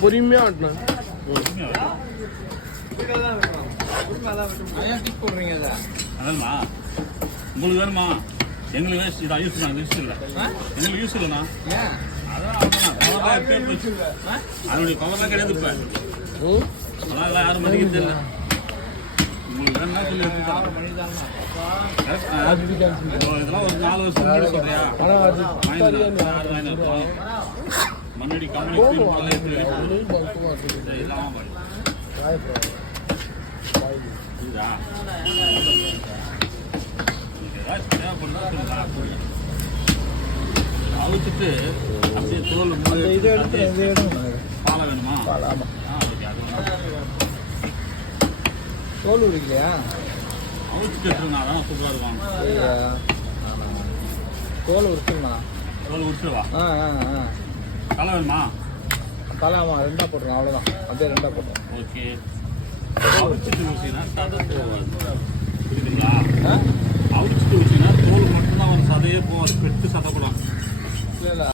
பொறுமையா ஆட்டினா உங்களுக்கு வேணுமா? எங்களுக்கு இதான் யூஸ் பண்ண யூஸ் இல்லை, எங்களுக்கு யூஸ் இல்லைண்ணா. அதனுடைய பவர்லாம் கிடையாது. இப்போ அதெல்லாம் யாரும் மதிக்கிறது இல்லை. உங்களுக்கு வேணும்னா சொல்லி எடுத்துக்கலாம். இதெல்லாம் ஒரு 4 வருஷம் முன்னாடி சொல்றியா? மண்ணடி கம்பெனி அவிச்சிட்டு அப்படியே தோல் பாலை வேணுமா? தோல் உரிக்கலையா? அவிச்சிட்டு எடுத்துருங்க, அதான் சூப்பராக இருக்கும். தோல் உரிச்சுங்கண்ணா. தோல் உரிச்சுவா? தலை வேணுமா? தலை ஆமாம், 2ஆக போட்டுருவோம், அவ்வளோதான். அதே 2ஆக போட்டுருவோம். ஓகே. அவிச்சிட்டு ஊசினா சதை போவாது, புரியுதுங்களா? அவிச்சிட்டு ஊசினா தோல் மட்டும்தான் ஒரு சதையே போவாது, பெட்டு சதைப்படும். இல்லை